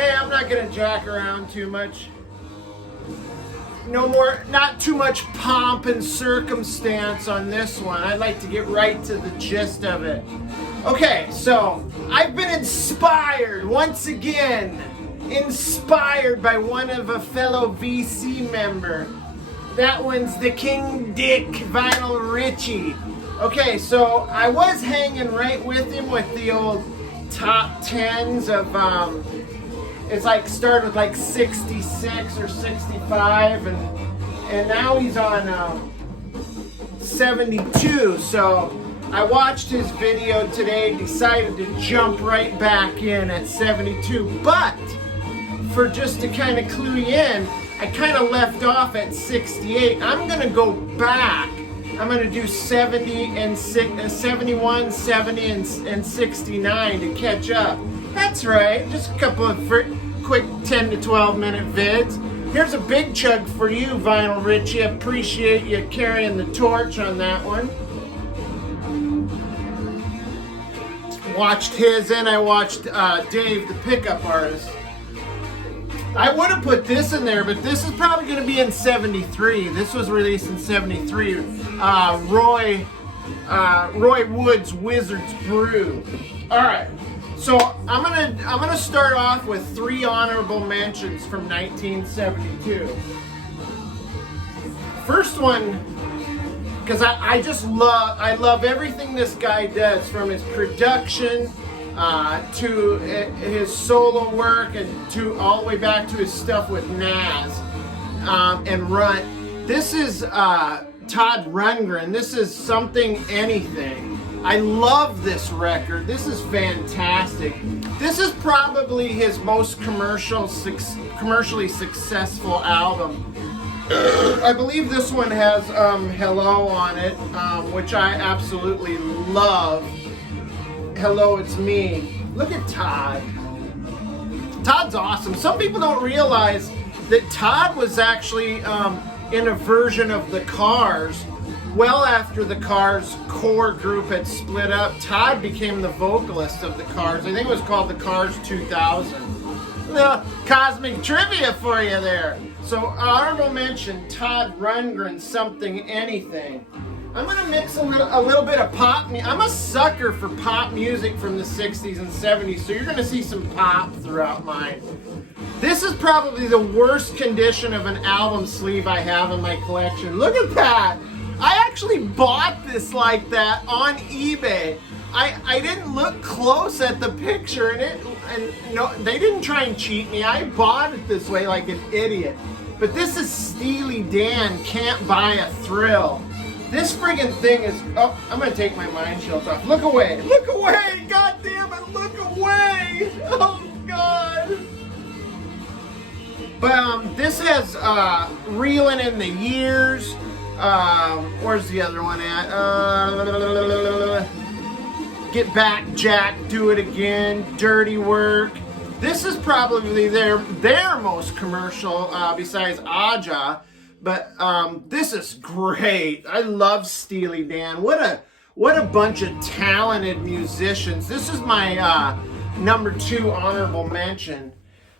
Hey, I'm not gonna jack around too much. No more, not too much pomp and circumstance on this one. I'd like to get right to the gist of it. Okay, so I've been inspired once again. Inspired by one of a fellow VC member. That one's the King Dick Vinyl Richie. Okay, so I was hanging right with him with the old top 10s of, it's like started with like 66 or 65, and now he's on 72. So I watched his video today, decided to jump right back in at 72. But for just to kind of clue you in, I kind of left off at 68. I'm gonna go back. I'm gonna do 70 and 71, 70 and 69 to catch up. That's right, just a couple of quick 10 to 12 minute vids. Here's a big chug for you, Vinyl Richie. Appreciate you carrying the torch on that one. Watched his, and I watched Dave, the pickup artist. I would have put this in there, but this is probably going to be in 73. This was released in 73. Roy Wood's Wizard's Brew. All right. So I'm gonna start off with 3 honorable mentions from 1972. First one, because I love everything this guy does, from his production to his solo work, and to all the way back to his stuff with Nas and Runt. This is Todd Rundgren. This is Something Anything. I love this record. This is fantastic. This is probably his most commercially successful album. I believe this one has Hello on it, which I absolutely love. Hello, It's Me. Look at Todd. Todd's awesome. Some people don't realize that Todd was actually in a version of the Cars. Well after the Cars core group had split up, Todd became the vocalist of the Cars. I think it was called the Cars 2000. The cosmic trivia for you there. So honorable mention, Todd Rundgren, Something Anything. I'm gonna mix a little bit of pop. I'm a sucker for pop music from the 60s and 70s, so you're gonna see some pop throughout mine. This is probably the worst condition of an album sleeve I have in my collection. Look at that. I actually bought this like that on eBay. I didn't look close at the picture, and no, they didn't try and cheat me. I bought it this way like an idiot. But this is Steely Dan, Can't Buy a Thrill. This friggin' thing is, oh, I'm gonna take my mind shield off. Look away, look away, god damn it, look away. Oh God. But this has Reelin' in the Years. Where's the other one at? Get Back, Jack, Do It Again, Dirty Work. This is probably their most commercial, besides Aja. But this is great. I love Steely Dan. What a bunch of talented musicians. This is my number 2 honorable mention.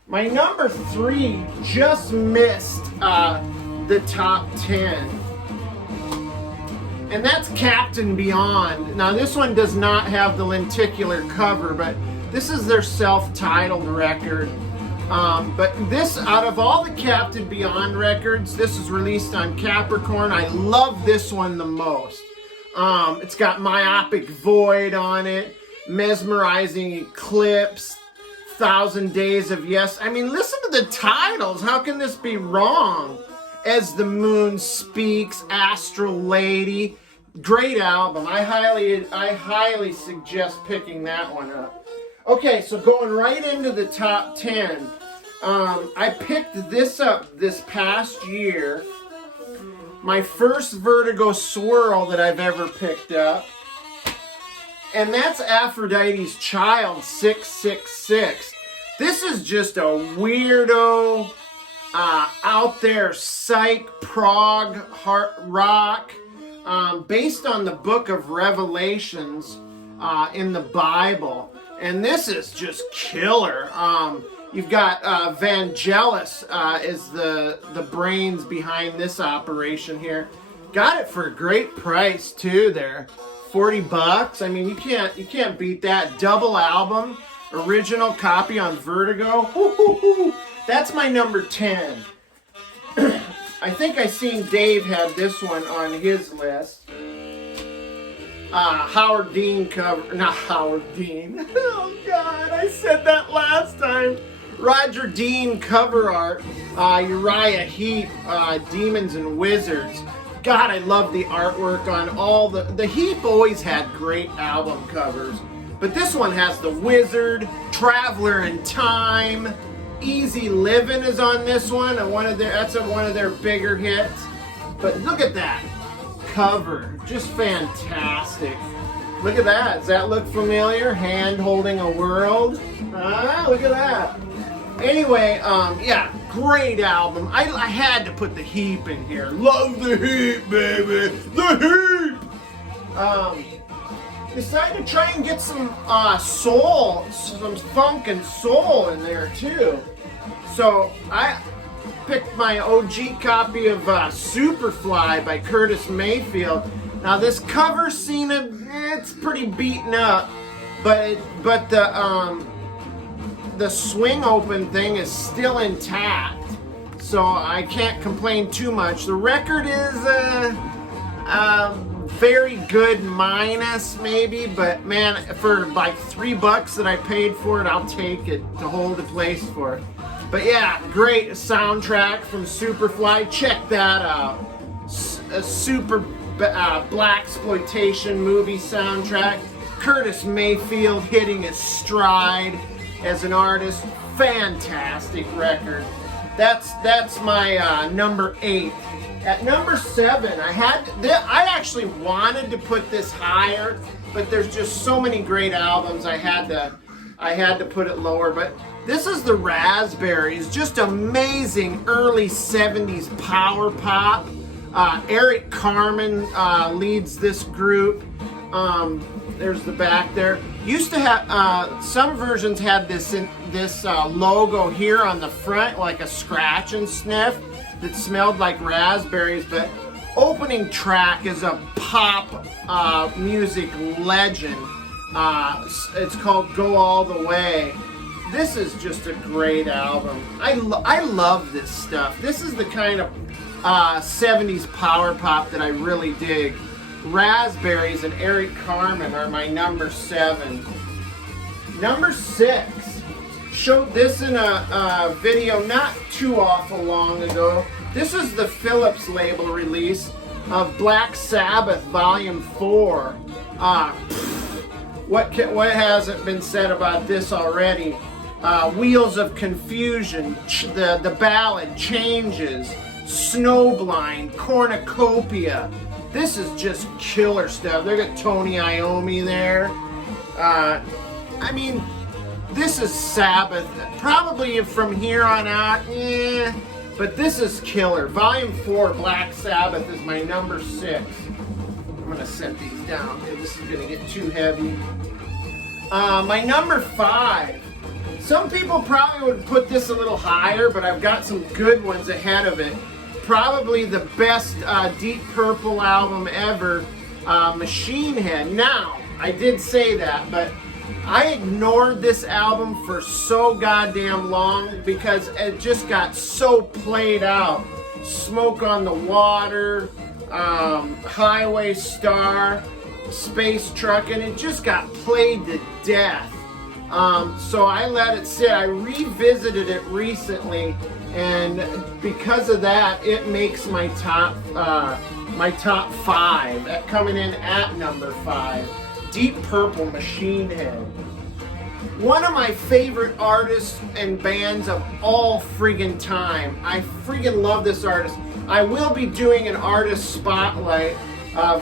My number 3 just missed the top 10. And that's Captain Beyond. Now this one does not have the lenticular cover, but this is their self-titled record. But this, out of all the Captain Beyond records, this is released on Capricorn. I love this one the most. It's got Myopic Void on it, Mesmerizing Eclipse, 1,000 Days of Yes. I mean, listen to the titles. How can this be wrong? As the Moon Speaks, Astral Lady. Great album. I highly suggest picking that one up. Okay, so going right into the top 10. I picked this up this past year. My first Vertigo Swirl that I've ever picked up. And that's Aphrodite's Child 666. This is just a weirdo, out there psych prog hard rock, based on the book of Revelations in the Bible. And this is just killer. You've got Vangelis is the brains behind this operation here. Got it for a great price too there. $40. I mean, you can't beat that. Double album, original copy on Vertigo. Woo-hoo-hoo. That's my number 10. I think I seen Dave had this one on his list. Howard Dean cover, not Howard Dean. Oh God, I said that last time. Roger Dean cover art. Uriah Heap, Demons and Wizards. God, I love the artwork on all the Heap always had great album covers. But this one has the Wizard, Traveler in Time, Easy Living is on this one, and one of their bigger hits. But look at that cover, just fantastic. Look at that. Does that look familiar? Hand holding a world. Look at that. Anyway, yeah, great album. I had to put the Heap in here. Love the Heap, baby. The Heap. Decided to try and get some soul, some funk and soul in there too. So I picked my OG copy of Superfly by Curtis Mayfield. Now this cover scene, it's pretty beaten up, but the swing open thing is still intact, so I can't complain too much. The record is very good minus maybe, but man, for like $3 that I paid for it, I'll take it to hold a place for it. But yeah, great soundtrack from Superfly. Check that out. A super blaxploitation movie soundtrack. Curtis Mayfield hitting his stride as an artist. Fantastic record. That's my number 8. At number 7, I actually wanted to put this higher, but there's just so many great albums. I had to put it lower, but this is the Raspberries. Just amazing early 70s power pop. Eric Carmen leads this group. There's the back there. Used to have some versions had this logo here on the front, like a scratch and sniff that smelled like raspberries. But opening track is a pop music legend. It's called Go All the Way. This is just a great album. I love this stuff. This is the kind of 70s power pop that I really dig. Raspberries and Eric Carmen are my number 7. Number 6. Showed this in a video not too awful long ago. This is the Philips label release of Black Sabbath Volume 4. What hasn't been said about this already? Wheels of Confusion, the ballad Changes, Snowblind, Cornucopia. This is just killer stuff. They got Tony Iommi there. I mean, this is Sabbath. Probably from here on out, but this is killer. Volume 4, Black Sabbath, is my number 6. I'm gonna set these down because this is gonna get too heavy. My number 5. Some people probably would put this a little higher, but I've got some good ones ahead of it. Probably the best Deep Purple album ever, Machine Head. Now, I did say that, but I ignored this album for so goddamn long because it just got so played out. Smoke on the Water, Highway Star, Space Truck, and it just got played to death. So I let it sit. I revisited it recently, and because of that, it makes my top 5, coming in at number 5. Deep Purple, Machine Head. One of my favorite artists and bands of all friggin' time. I friggin' love this artist. I will be doing an artist spotlight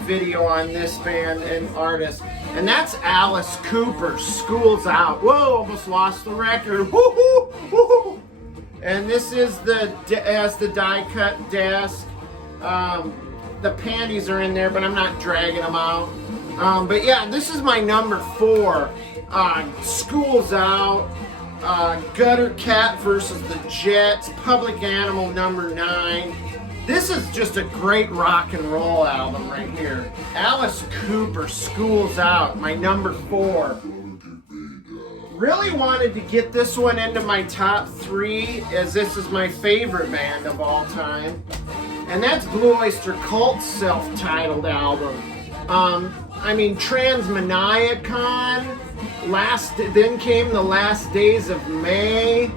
video on this band and artist, and that's Alice Cooper, School's Out. Whoa, almost lost the record. Woo-hoo, woo-hoo. And this is has the die cut desk. The panties are in there, but I'm not dragging them out. But yeah, this is my number 4. School's Out. Gutter Cat versus the Jets, Public Animal #9. This is just a great rock and roll album right here. Alice Cooper, School's Out, my #4. Really wanted to get this one into my top 3, as this is my favorite band of all time. And that's Blue Oyster Cult's self-titled album. I mean, Transmaniacon, then came The Last Days of May,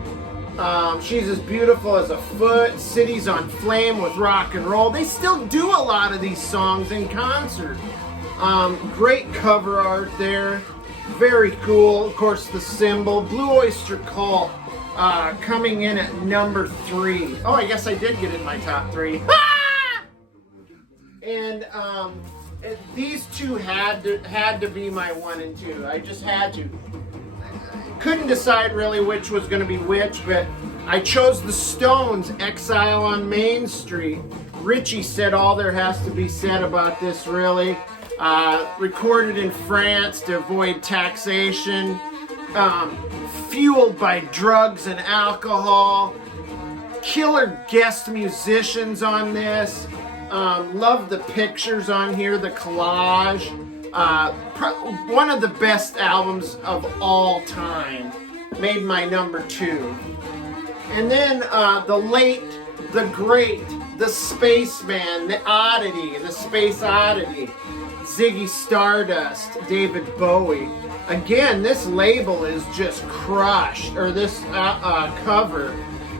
She's as Beautiful as a Foot, Cities on Flame with Rock and Roll. They still do a lot of these songs in concert. Great cover art there. Very cool. Of course, the symbol. Blue Oyster Cult coming in at #3. Oh, I guess I did get in my top 3. And these two had to be my 1 and 2. I just had to. Couldn't decide really which was going to be which, but I chose the Stones' Exile on Main Street. Richie said all there has to be said about this, really. Recorded in France to avoid taxation, fueled by drugs and alcohol, killer guest musicians on this, love the pictures on here, the collage, one of the best albums of all time, made my #2. And then the late, the great, the spaceman, the oddity, the space oddity, Ziggy Stardust, David Bowie. Again, this label is just crushed, or this cover.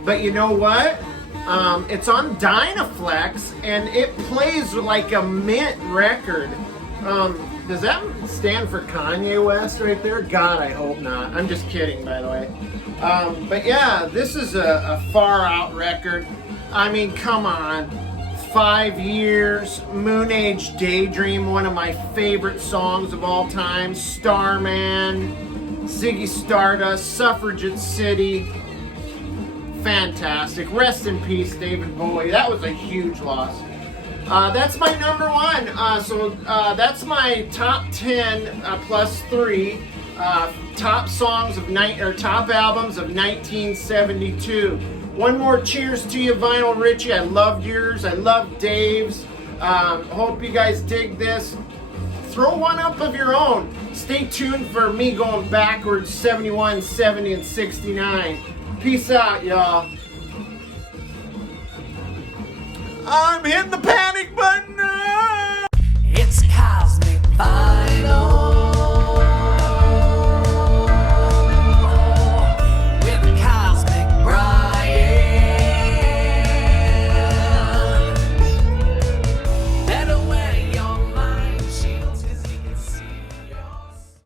But you know what? It's on Dynaflex, and it plays like a mint record. Does that stand for Kanye West right there? God, I hope not. I'm just kidding, by the way. But yeah, this is a far out record. I mean, come on. 5 Years, Moon Age Daydream, one of my favorite songs of all time, Starman, Ziggy Stardust, Suffragette City, fantastic. Rest in peace, David Bowie. That was a huge loss. That's my #1. So that's my top 10 plus 3 top songs of top albums of 1972. One more cheers to you, Vinyl Richie. I loved yours. I loved Dave's. Hope you guys dig this. Throw one up of your own. Stay tuned for me going backwards, 71, 70, and 69. Peace out, y'all. I'm hitting the panic button now. It's Cosmic Vinyl.